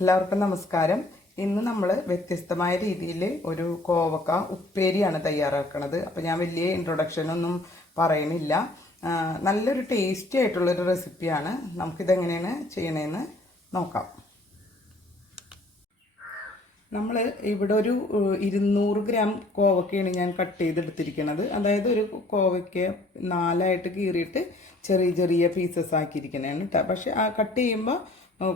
എല്ലാവർക്കും നമസ്കാരം. ഇന്ന് നമ്മൾ വ്യത്യസ്തമായ രീതിയിൽ ഒരു കോവക്ക ഉപ്പേരിയാണ് തയ്യാറാക്കുന്നത് അപ്പോൾ ഞാൻ വലിയ ഇൻട്രൊഡക്ഷൻ ഒന്നും പറയണില്ല നല്ലൊരു ടേസ്റ്റി ആയിട്ടുള്ളൊരു റെസിപ്പിയാണ് നമുക്കിതെങ്ങനെയാണ് ചെയ്യണതെന്ന് നോക്കാം. നമ്മൾ ഇവിടെ ഒരു ഇരുന്നൂറ് ഗ്രാം കോവക്കയാണ് ഞാൻ കട്ട് ചെയ്തെടുത്തിരിക്കുന്നത് അതായത് ഒരു കോവയ്ക്ക് നാലായിട്ട് കീറിയിട്ട് ചെറിയ ചെറിയ പീസസ് ആക്കിയിരിക്കണതാണ് കേട്ടോ പക്ഷേ ആ കട്ട് ചെയ്യുമ്പോൾ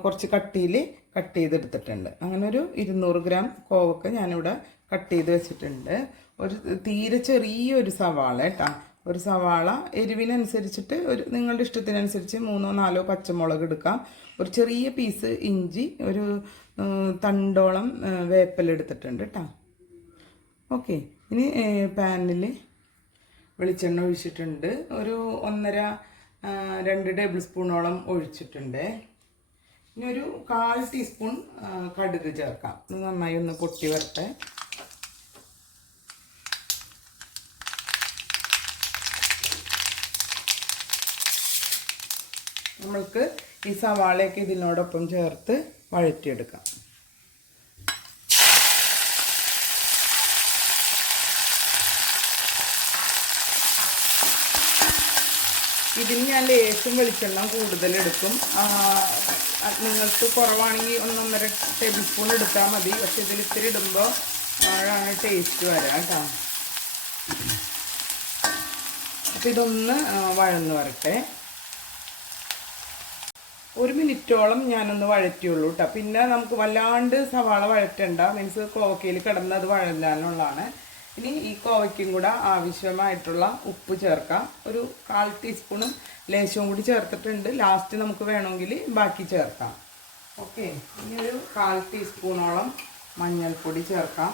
കുറച്ച് കട്ടിയിൽ കട്ട് ചെയ്തെടുത്തിട്ടുണ്ട്. അങ്ങനെ ഒരു ഇരുന്നൂറ് ഗ്രാം കോവക്ക ഞാനിവിടെ കട്ട് ചെയ്ത് വെച്ചിട്ടുണ്ട്. ഒരു തീരെ ചെറിയൊരു സവാള കേട്ടോ. ഒരു സവാള എരിവിനനുസരിച്ചിട്ട് ഒരു നിങ്ങളുടെ ഇഷ്ടത്തിനനുസരിച്ച് മൂന്നോ നാലോ പച്ചമുളക് എടുക്കാം. ഒരു ചെറിയ പീസ് ഇഞ്ചി ഒരു തണ്ടോളം വേപ്പലെടുത്തിട്ടുണ്ട് കേട്ടോ. ഓക്കെ. ഇനി പാനിൽ വെളിച്ചെണ്ണ ഒഴിച്ചിട്ടുണ്ട്. ഒരു ഒന്നര രണ്ട് ടേബിൾ സ്പൂണോളം ഒഴിച്ചിട്ടുണ്ട്. ഇനി ഒരു കാൽ ടീസ്പൂൺ കടുക് ചേർക്കാം. നന്നായി ഒന്ന് പൊട്ടി വരട്ടെ. നമ്മൾക്ക് ഈ സവാളയൊക്കെ ഇതിനോടൊപ്പം ചേർത്ത് വഴറ്റിയെടുക്കാം. ഇതിന് ഞാൻ ലേശം വെളിച്ചെണ്ണ അത് നിങ്ങൾക്ക് കുറവാണെങ്കിൽ ഒന്നൊന്നര ടേബിൾ സ്പൂൺ എടുത്താൽ മതി. പക്ഷെ ഇതിൽ ഇത്തിരി ഇടുമ്പോൾ ആണ് ടേസ്റ്റ് വരാം കേട്ടോ അപ്പം ഇതൊന്ന് വഴന്ന് വരട്ടെ. ഒരു മിനിറ്റോളം ഞാനൊന്ന് വഴറ്റിയുള്ളൂ കേട്ടോ പിന്നെ നമുക്ക് വല്ലാണ്ട് സവാള വഴറ്റണ്ട. മീൻസ് കോക്കയിൽ കിടന്ന് അത് വഴല്ലാനുള്ളതാണ് ഇനി ഈ കോവയ്ക്കും കൂടെ ആവശ്യമായിട്ടുള്ള ഉപ്പ് ചേർക്കാം. ഒരു കാൽ ടീസ്പൂണും ലേശവും കൂടി ചേർത്തിട്ടുണ്ട്. ലാസ്റ്റ് നമുക്ക് വേണമെങ്കിൽ ബാക്കി ചേർക്കാം. ഓക്കെ ഇനി ഒരു കാൽ ടീസ്പൂണോളം മഞ്ഞൾപ്പൊടി ചേർക്കാം.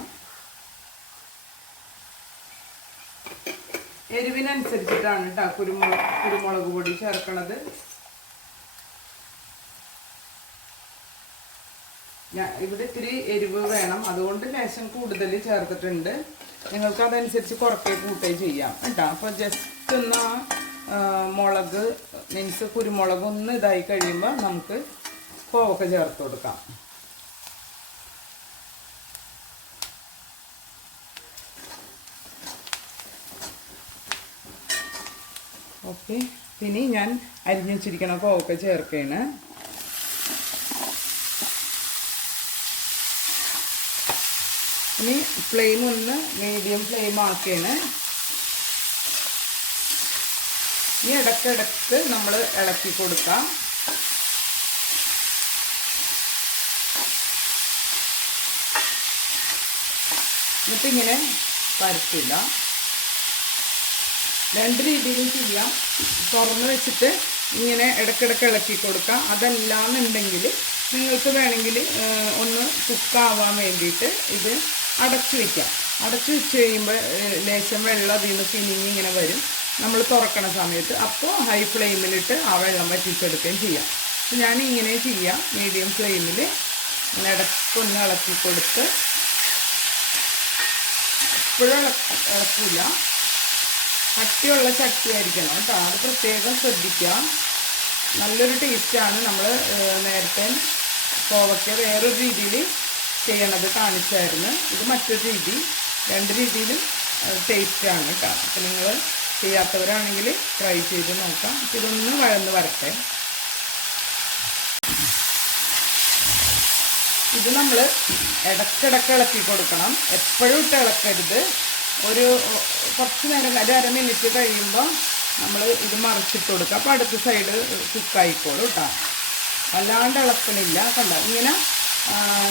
എരിവിനനുസരിച്ചിട്ടാണ് കേട്ടോ കുരുമുളക് കുരുമുളക് പൊടി ചേർക്കണത്. ഞാൻ ഇവിടെ ഇത്തിരി എരിവ് വേണം. അതുകൊണ്ട് ലേശം കൂടുതൽ ചേർത്തിട്ടുണ്ട്. നിങ്ങൾക്ക് അതനുസരിച്ച് കുറക്കേ കൂട്ടേ ചെയ്യാം കേട്ടോ. അപ്പോൾ ജസ്റ്റ് ഒന്ന് മുളക് മീൻസ് കുരുമുളക് ഒന്ന് ഇതായി കഴിയുമ്പോൾ നമുക്ക് കോവക്ക ചേർത്ത് കൊടുക്കാം. ഓക്കെ ഇനി ഞാൻ അരിഞ്ഞു വെച്ചിരിക്കണ കോവക്ക ചേർക്കുകയാണ് ഇനി ഫ്ലെയിം ഒന്ന് മീഡിയം ഫ്ലെയിം ആക്കിയാണ്. ഇനി ഇടയ്ക്കിടയ്ക്ക് നമ്മൾ ഇളക്കി കൊടുക്കാം. എന്നിട്ട് ഇങ്ങനെ പരത്തില്ല. രണ്ട് രീതിയിലും ചെയ്യാം. തുറന്ന് വെച്ചിട്ട് ഇങ്ങനെ ഇടയ്ക്കിടയ്ക്ക് ഇളക്കി കൊടുക്കാം. അതല്ലാന്നുണ്ടെങ്കിൽ നിങ്ങൾക്ക് വേണമെങ്കിൽ ഒന്ന് കുക്കാവാൻ വേണ്ടിയിട്ട് ഇത് അടച്ചു വയ്ക്കാം അടച്ചു വെച്ച് കഴിയുമ്പോൾ ലേശം വെള്ളം അതിൽ നിന്ന് പിനിഞ്ഞ് ഇങ്ങനെ വരും. നമ്മൾ തുറക്കണ സമയത്ത് അപ്പോൾ ഹൈ ഫ്ലെയിമിലിട്ട് ആ വെള്ളം വറ്റിച്ചെടുക്കുകയും ചെയ്യാം. ഞാൻ ഇങ്ങനെ ചെയ്യാം. മീഡിയം ഫ്ലെയിമിൽ ഇങ്ങനെ ഇടക്കൊന്ന് ഇളക്കി കൊടുത്ത് എപ്പോഴും ഇളക്കില്ല കട്ടിയുള്ള ചട്ടിയായിരിക്കണം കേട്ടോ. അത് പ്രത്യേകം ശ്രദ്ധിക്കുക. നല്ലൊരു ടേസ്റ്റാണ് നമ്മൾ നേരത്തെ കോവയ്ക്ക വേറൊരു രീതിയിൽ ചെയ്യണത് കാണിച്ചായിരുന്നു. ഇത് മറ്റൊരു രീതി. രണ്ട് രീതിയിലും ടേസ്റ്റാണ് കേട്ടോ അപ്പോൾ നിങ്ങൾ ചെയ്യാത്തവരാണെങ്കിൽ ട്രൈ ചെയ്ത് നോക്കാം. ഇതൊന്ന് വഴന്ന് വരട്ടെ. ഇത് നമ്മൾ ഇടക്കിടക്ക് ഇളക്കി കൊടുക്കണം. എപ്പോഴും ഇട്ട് ഇളക്കരുത്. ഒരു കുറച്ച് നേരം ഒരു അര മിനിറ്റ് കഴിയുമ്പോൾ നമ്മൾ ഇത് മറിച്ചിട്ട് കൊടുക്കുക അപ്പോൾ അടുത്ത സൈഡ് കുക്കായിക്കോളും കേട്ടോ വല്ലാണ്ട് ഇളക്കണില്ല. കണ്ട? ഇങ്ങനെ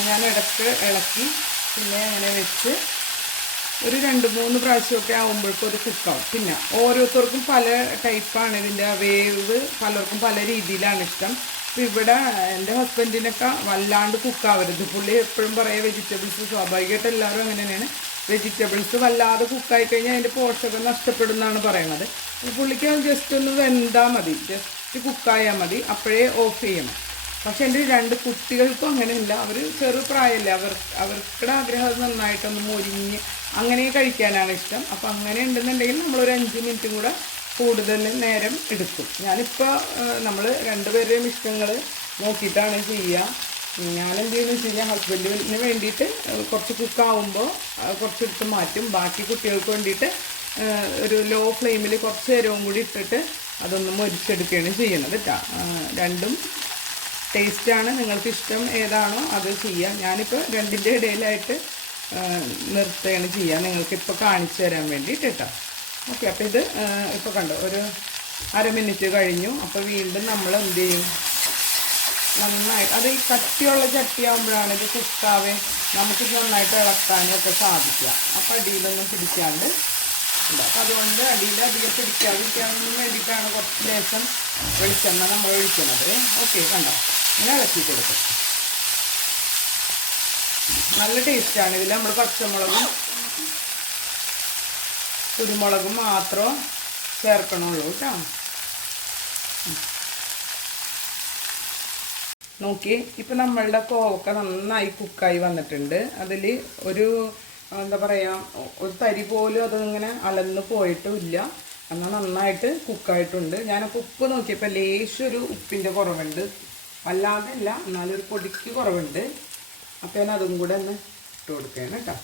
ഞാൻ ഇടയ്ക്ക് ഇളക്കി പിന്നെ അങ്ങനെ വെച്ച് ഒരു രണ്ട് മൂന്ന് പ്രാവശ്യമൊക്കെ ആകുമ്പോഴേക്കും ഒരു കുക്കാവും. പിന്നെ ഓരോരുത്തർക്കും പല ടൈപ്പാണ് ഇതിന്റെ വേവ് പലർക്കും പല രീതിയിലാണ് ഇഷ്ടം. അപ്പം ഇവിടെ എന്റെ ഹസ്ബൻഡിനൊക്കെ വല്ലാണ്ട് കുക്കാവരുത്. പുള്ളി എപ്പോഴും പറയുക വെജിറ്റബിൾസ് സ്വാഭാവികമായിട്ട് എല്ലാവരും അങ്ങനെ തന്നെയാണ്. വെജിറ്റബിൾസ് വല്ലാതെ കുക്കായി കഴിഞ്ഞാൽ അതിന്റെ പോഷകം നഷ്ടപ്പെടുന്നതാണ് അപ്പോൾ പുള്ളിക്ക് ജസ്റ്റ് ഒന്ന് വെന്താൽ മതി. ജസ്റ്റ് കുക്കായാൽ മതി. അപ്പോഴേ ഓഫ് ചെയ്യണം. പക്ഷെ എന്റെ രണ്ട് കുട്ടികൾക്കും അങ്ങനെയില്ല. അവർ ചെറുപ്രായമല്ലേ അവർ അവർക്കുടെ ആഗ്രഹം നന്നായിട്ടൊന്ന് മൊരിഞ്ഞ് അങ്ങനെ കഴിക്കാനാണ് ഇഷ്ടം. അപ്പോൾ അങ്ങനെ ഉണ്ടെന്നുണ്ടെങ്കിൽ നമ്മളൊരു അഞ്ച് മിനിറ്റും കൂടെ കൂടുതൽ നേരം എടുക്കും. ഞാനിപ്പോൾ നമ്മൾ രണ്ടുപേരുടെയും ഇഷ്ടങ്ങൾ നോക്കിയിട്ടാണ് ചെയ്യുക ഞാൻ എന്ത് ചെയ്യുന്നു വെച്ച് കഴിഞ്ഞാൽ ഹസ്ബൻഡിന് വേണ്ടിയിട്ട് കുറച്ച് കുക്കാവുമ്പോൾ കുറച്ചെടുത്ത് മാറ്റും. ബാക്കി കുട്ടികൾക്ക് വേണ്ടിയിട്ട് ഒരു ലോ ഫ്ലെയിമിൽ കുറച്ച് നേരവും കൂടി ഇട്ടിട്ട് അതൊന്ന് മൊരിച്ചെടുക്കുകയാണ് ചെയ്യുന്നത് കേട്ടോ രണ്ടും ടേസ്റ്റാണ് നിങ്ങൾക്ക് ഇഷ്ടം ഏതാണോ അത് ചെയ്യാം. ഞാനിപ്പോൾ രണ്ടിന്റെ ഇടയിലായിട്ട് നിർത്തുകയാണ് ചെയ്യുക നിങ്ങൾക്ക് ഇപ്പോൾ കാണിച്ചു തരാൻ വേണ്ടിയിട്ട് കേട്ടോ ഓക്കെ അപ്പോൾ ഇത് ഇപ്പോൾ കണ്ടോ ഒരു അര മിനിറ്റ് കഴിഞ്ഞു. അപ്പോൾ വീണ്ടും നമ്മൾ എന്ത് ചെയ്യും? നന്നായി അത് ഈ കട്ടിയുള്ള ചട്ടിയാകുമ്പോഴാണ് ഇത് കുക്കാവേ നമുക്ക് നന്നായിട്ട് ഇളക്കാനും ഒക്കെ സാധിക്കുക. അപ്പോൾ അടിയിലൊന്നും പിടിക്കാണ്ട് ഉണ്ട് അപ്പം അതുകൊണ്ട് അടിയിൽ അധികം പിടിക്കാതിരിക്കാൻ വേണ്ടിയിട്ടാണ് കുറച്ച് ലേശം വെളിച്ചെണ്ണ നമ്മൾ ഒഴിക്കുന്നത്. ഓക്കെ കണ്ടോ? ഇങ്ങനെ ഇളക്കി കൊടുക്കും. നല്ല ടേസ്റ്റാണ് ഇതിൽ നമ്മൾ പച്ചമുളകും കുരുമുളകും മാത്രം ചേർക്കണുള്ളൂ കേട്ടോ നോക്കി ഇപ്പം നമ്മളുടെ കോവക്ക നന്നായി കുക്കായി വന്നിട്ടുണ്ട്. അതിൽ ഒരു എന്താ പറയുക ഒരു തരി പോലും അതിങ്ങനെ അലന്ന് പോയിട്ടും ഇല്ല. എന്നാൽ നന്നായിട്ട് കുക്കായിട്ടുണ്ട് ഞാനപ്പോൾ ഉപ്പ് നോക്കിയപ്പോൾ ലേശം ഒരു ഉപ്പിന്റെ കുറവുണ്ട്. വല്ലാതെ ഇല്ല എന്നാലും ഒരു പൊടിക്ക് കുറവുണ്ട്. അപ്പോൾ ഞാൻ അതും കൂടെ ഒന്ന് ഇട്ട് കൊടുക്കുകയാണ് കേട്ടോ.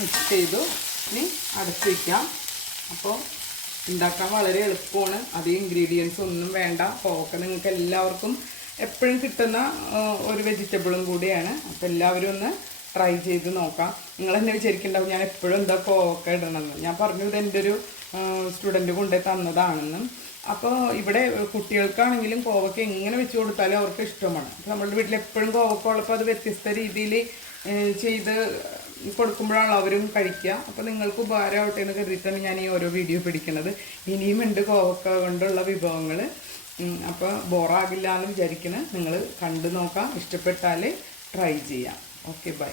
മിക്സ് ചെയ്തു. ഇനി അടച്ച് വയ്ക്കാം അപ്പോൾ ഉണ്ടാക്കാൻ വളരെ എളുപ്പമാണ്. അധികം ഇൻഗ്രീഡിയൻസ് ഒന്നും വേണ്ട. പോക്ക നിങ്ങൾക്ക് എല്ലാവർക്കും എപ്പോഴും കിട്ടുന്ന ഒരു വെജിറ്റബിളും കൂടിയാണ്. അപ്പോൾ എല്ലാവരും ഒന്ന് ട്രൈ ചെയ്ത് നോക്കാം. നിങ്ങൾ എന്നെ വിചാരിക്കുന്നുണ്ടാവും ഞാൻ എപ്പോഴും എന്താ കോവക്ക ഇടണമെന്ന് ഞാൻ പറഞ്ഞു ഇത് എന്റെ ഒരു സ്റ്റുഡന്റ് കൊണ്ടുപോയി തന്നതാണെന്നും. അപ്പോൾ ഇവിടെ കുട്ടികൾക്കാണെങ്കിലും കോവക്ക എങ്ങനെ വെച്ച് കൊടുത്താലും അവർക്ക് ഇഷ്ടമാണ്. അപ്പോൾ നമ്മുടെ വീട്ടിൽ എപ്പോഴും കോവക്ക ഉള്ളപ്പോൾ അത് വ്യത്യസ്ത രീതിയിൽ ചെയ്ത് കൊടുക്കുമ്പോഴാണ് അവരും കഴിക്കുക. അപ്പോൾ നിങ്ങൾക്ക് ഉപകാരമാവട്ടെ എന്ന് കരുതിയിട്ടാണ് ഞാൻ ഈ ഓരോ വീഡിയോ പിടിക്കുന്നത്. ഇനിയും ഉണ്ട് കോവക്ക കൊണ്ടുള്ള വിഭവങ്ങൾ അപ്പോൾ ബോറാകില്ല എന്ന് വിചാരിക്കണം. നിങ്ങൾ കണ്ടു നോക്കാം. ഇഷ്ടപ്പെട്ടാൽ ട്രൈ ചെയ്യാം. Okay bye